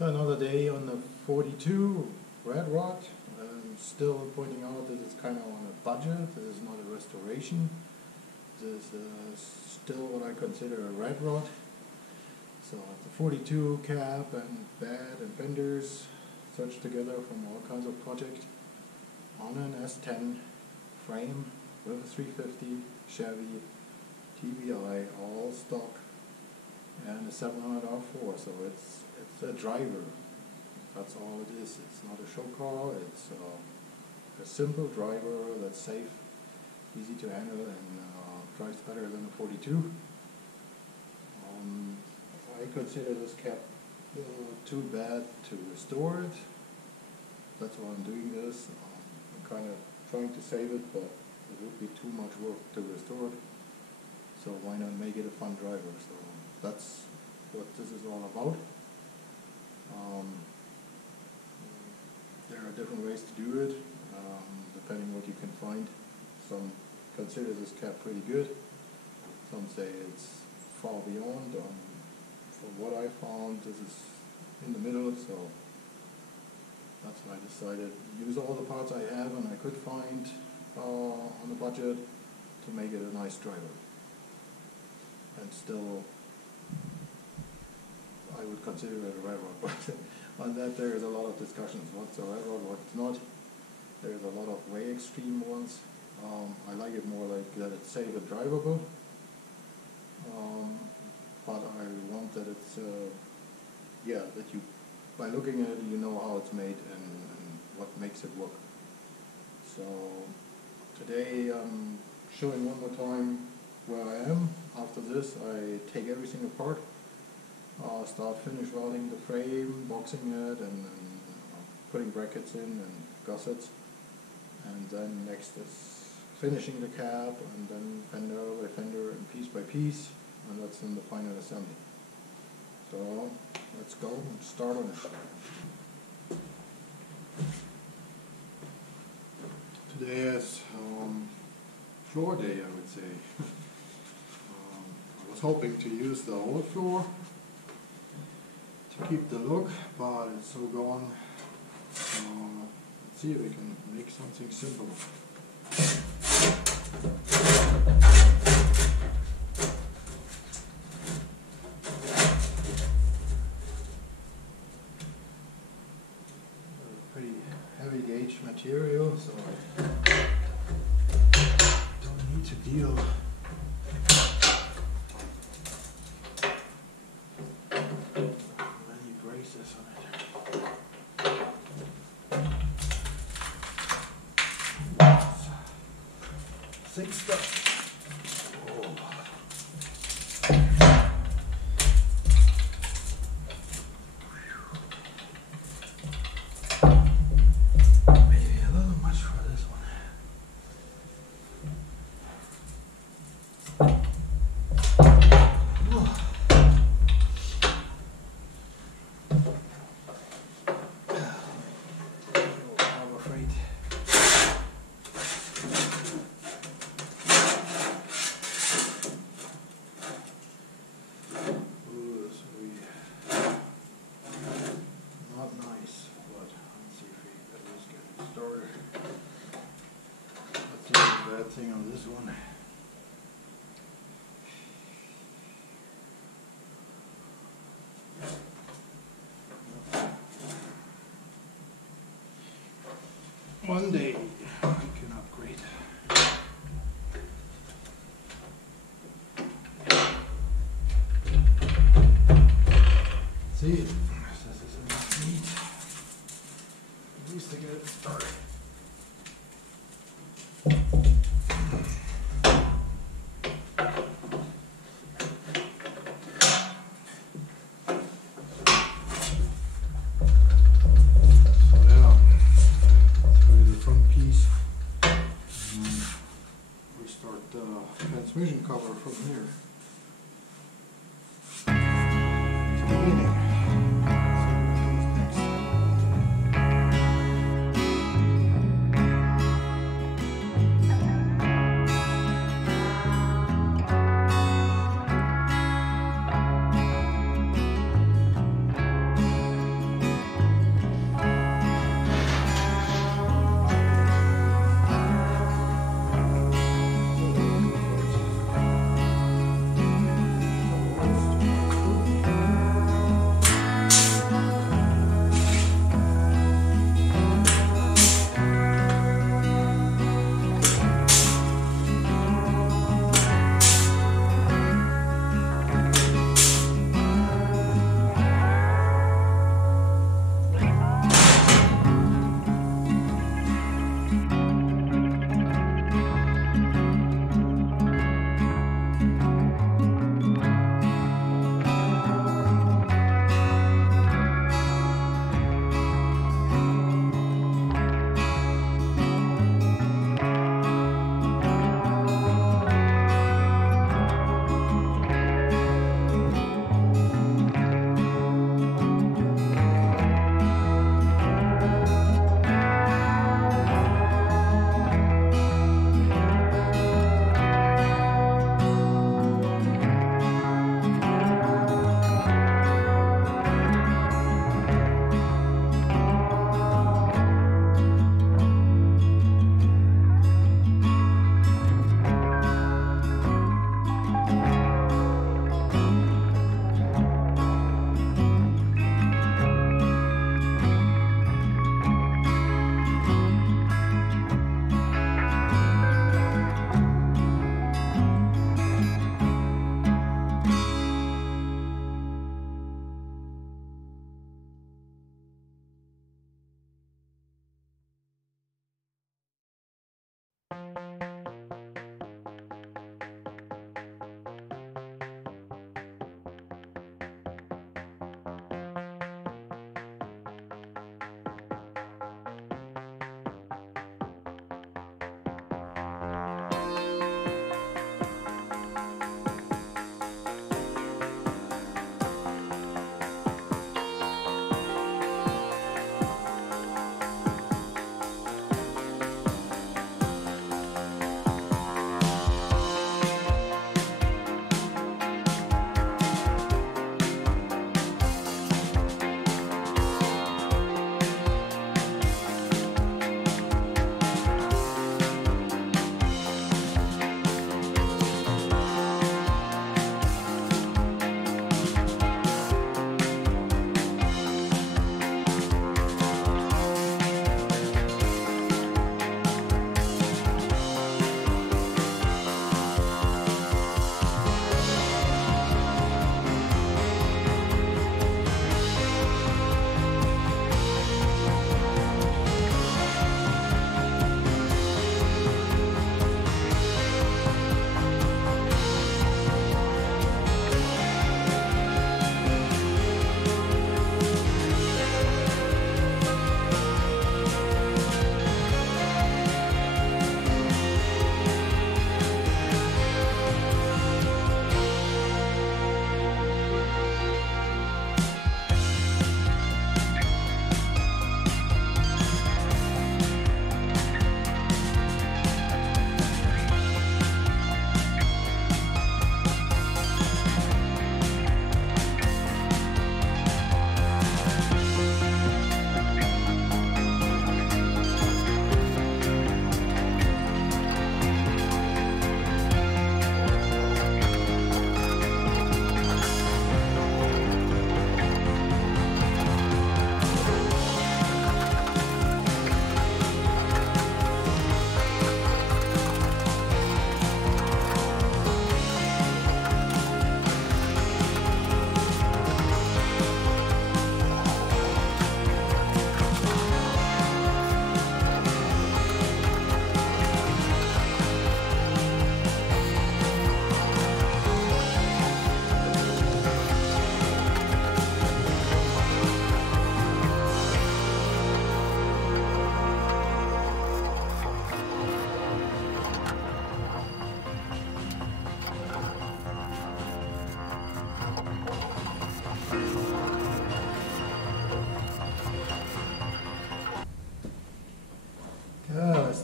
So another day on the 42 red rod. I'm still pointing out this is kind of on a budget. This is not a restoration. This is still what I consider a red rod. So the 42 cap and bed and fenders searched together from all kinds of projects on an S10 frame with a 350 Chevy TBI all stock and a 700R4. So it's a driver. That's all it is. It's not a show car. It's a simple driver that's safe, easy to handle, and drives better than a 42. I consider this cap too bad to restore it. That's why I'm doing this. I'm kind of trying to save it, but it would be too much work to restore it. So why not make it a fun driver? So that's what this is all about. There are different ways to do it, depending what you can find. Some consider this cap pretty good. Some say it's far beyond. From what I found, this is in the middle, so that's why I decided to use all the parts I have and I could find on the budget to make it a nice driver. And still, I would consider it a red rod, but on that there is a lot of discussions. What's a red rod, what's not. There's a lot of way extreme ones. I like it more like that it's safe and drivable. But I want that it's, that you, by looking at it, you know how it's made and what makes it work. So today I'm showing one more time where I am. After this I take everything apart, start finish welding the frame, boxing it, and putting brackets in and gussets. And then next is finishing the cap, and then fender by fender and piece by piece, and that's in the final assembly. So let's go and start on it. Today is floor day, I would say. I was hoping to use the old floor to keep the look, but it's so gone. Let's see if we can make something simple. Pretty heavy gauge material, so I don't need to deal many braces on it. Six stuff. Thing on this one. One day I can upgrade. See, this is enough meat. At least to get it started. Transmission cover from here. Beginning.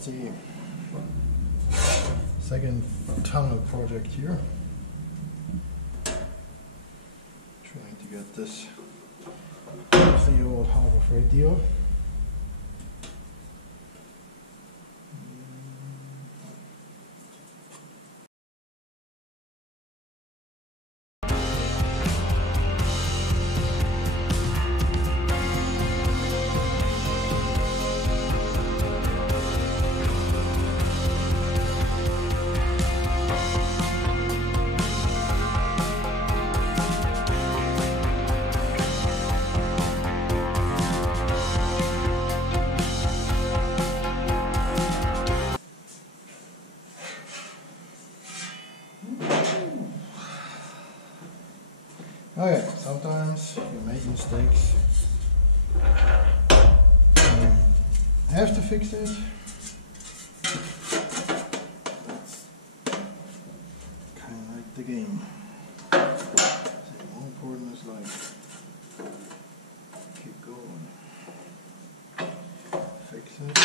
the second tunnel project here. Trying to get this off the old Harbor Freight deal. Okay, sometimes you make mistakes. I have to fix it. That's kind of like the game. The more important is like keep going. Fix it.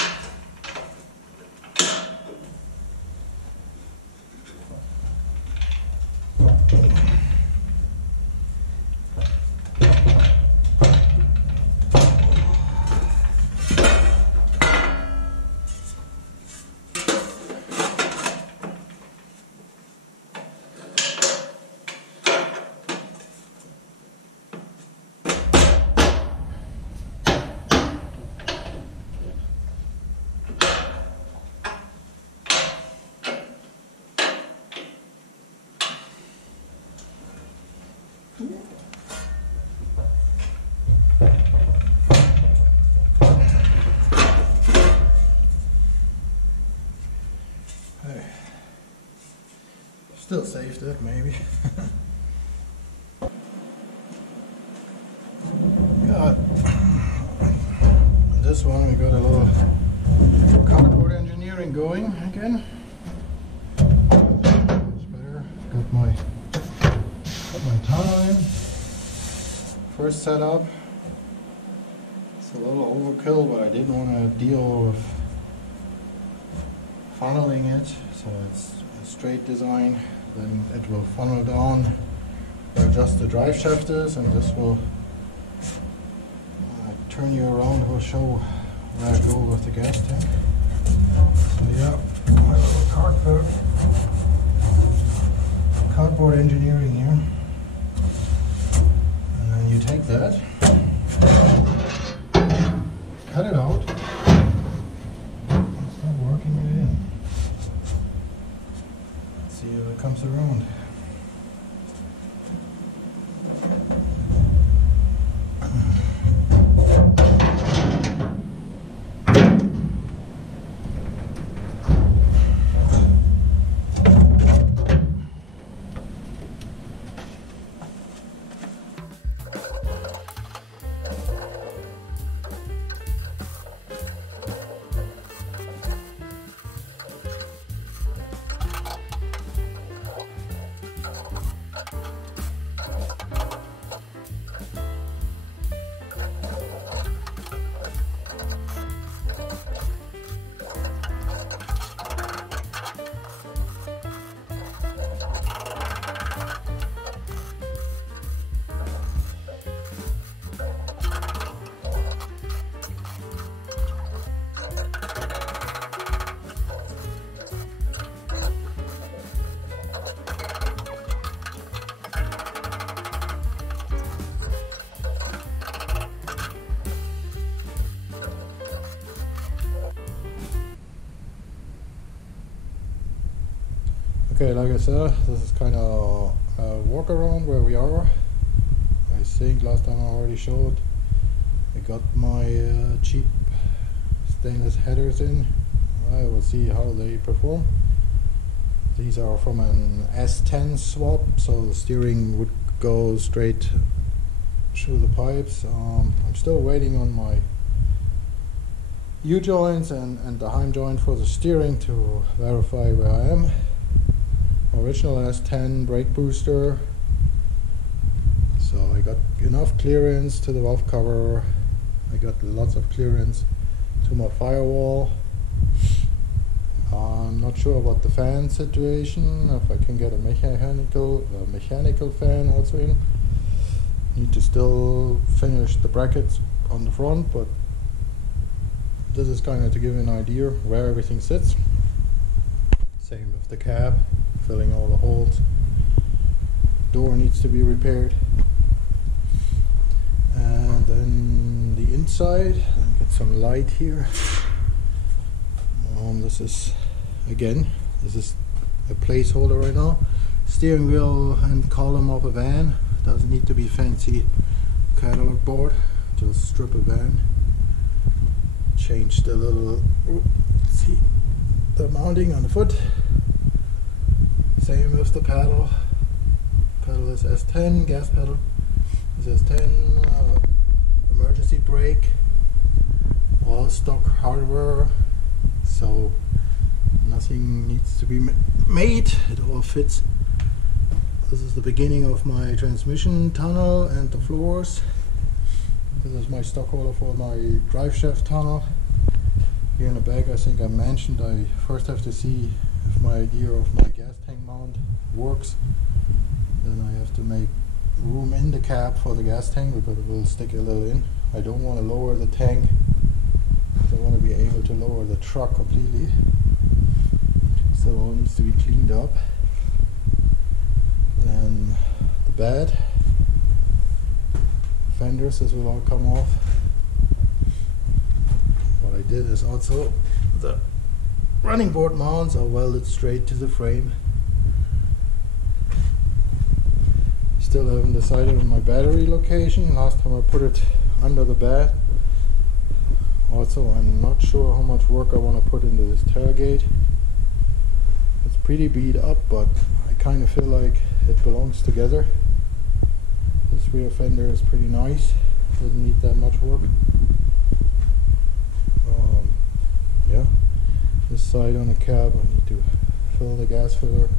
Hey, still saved it, maybe. Yeah, this one we got a little cardboard engineering going again. It's better. Got my tunnel in. First setup. It's a little overkill, but I didn't want to deal with funneling it, so it's a straight design. Then it will funnel down where just the drive shaft is, and this will turn you around. It will show where I go with the gas tank. So yeah, my little cardboard engineering here. And then you take that, cut it out, and start working it in. Let's see if it comes around. Okay, like I said, this is kind of a walk around where we are. I think last time I already showed. I got my cheap stainless headers in. I will see how they perform. These are from an S10 swap, so the steering would go straight through the pipes. I'm still waiting on my U-joints and the Heim joint for the steering to verify where I am. Original S10 brake booster, so I got enough clearance to the valve cover. I got lots of clearance to my firewall. I'm not sure about the fan situation, if I can get a mechanical fan also in. Need to still finish the brackets on the front, but this is kind of to give you an idea where everything sits. Same with the cab, filling all the holes. Door needs to be repaired. And then the inside, get some light here. This is a placeholder right now. Steering wheel and column of a van. Doesn't need to be fancy catalog board, just strip a van. Change the little, see, the mounting on the foot. Same with the pedal. Pedal is S10, gas pedal is S10, emergency brake, all stock hardware, so nothing needs to be made, it all fits. This is the beginning of my transmission tunnel and the floors. This is my stock holder for my drive shaft tunnel. Here in the back, I think I mentioned, I first have to see if my idea of my gas tank mount works. Then I have to make room in the cab for the gas tank because it will stick a little in. I don't want to lower the tank, I want to be able to lower the truck completely. So it all needs to be cleaned up. Then the bed, fenders, this will all come off. What I did is also the running board mounts are welded straight to the frame. Still haven't decided on my battery location. Last time I put it under the bed. Also, I'm not sure how much work I want to put into this tailgate. It's pretty beat up, but I kind of feel like it belongs together. This rear fender is pretty nice, doesn't need that much work. Yeah, this side on the cab, I need to fill the gas filler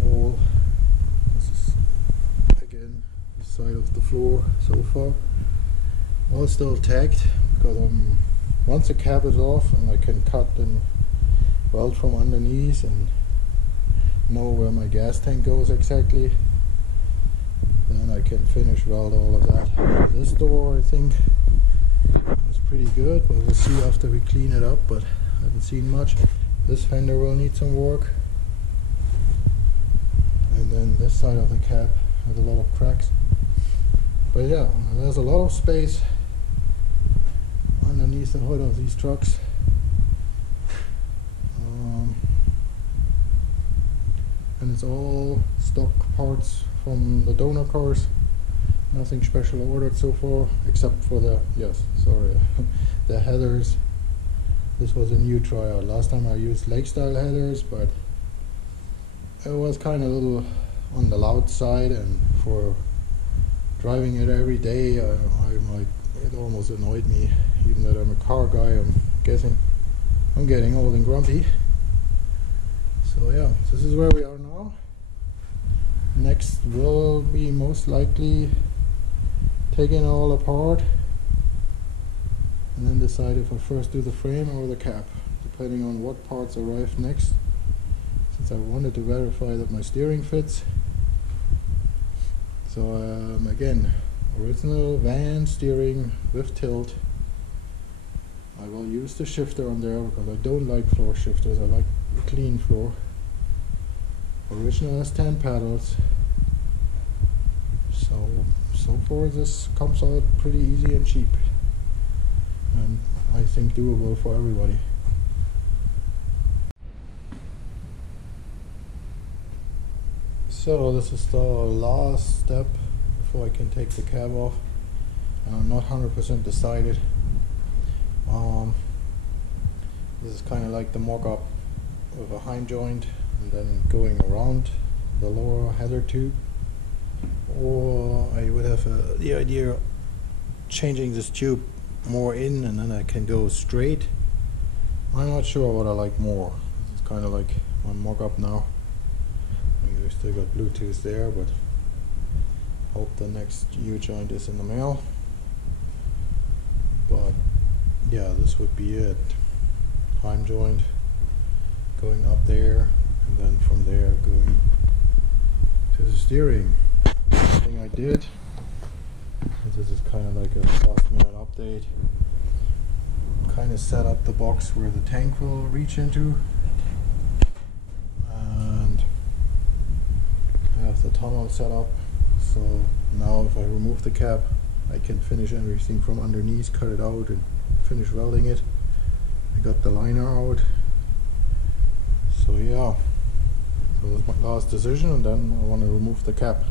hole. This is again the side of the floor so far. All still tagged because once the cab is off and I can cut and weld from underneath and know where my gas tank goes exactly, then I can finish weld all of that. This door, I think, is pretty good, but we'll see after we clean it up, but I haven't seen much. This fender will need some work. And then this side of the cab has a lot of cracks. But yeah, there's a lot of space underneath the hood of these trucks. And it's all stock parts from the donor cars. Nothing special ordered so far, except for the, the headers. This was a new tryout. Last time I used Lake style headers, but it was kind of a little on the loud side, and for driving it every day, it almost annoyed me. Even though I'm a car guy, I'm guessing I'm getting old and grumpy. So yeah, this is where we are now. Next will be most likely taking it all apart and then decide if I first do the frame or the cab, depending on what parts arrive next, since I wanted to verify that my steering fits. So again, original van steering with tilt. I will use the shifter on there because I don't like floor shifters, I like a clean floor. Original S10 paddles. So far this comes out pretty easy and cheap, and I think doable for everybody. So this is the last step before I can take the cab off. I'm not 100% decided. This is kind of like the mock-up of a Heim joint and then going around the lower header tube, or I would have the idea of changing this tube more in and then I can go straight. I'm not sure what I like more. This is kind of like my mock-up now. We still got Bluetooth there, but hope the next U-joint is in the mail. But yeah, this would be it. Heim joint, going up there, and then from there going to the steering. One thing I did, this is kind of like a last minute update, kind of set up the box where the tank will reach into, and have the tunnel set up. So now if I remove the cap, I can finish everything from underneath, cut it out and finish welding it. I got the liner out. So yeah, so that's my last decision, and then I want to remove the cap.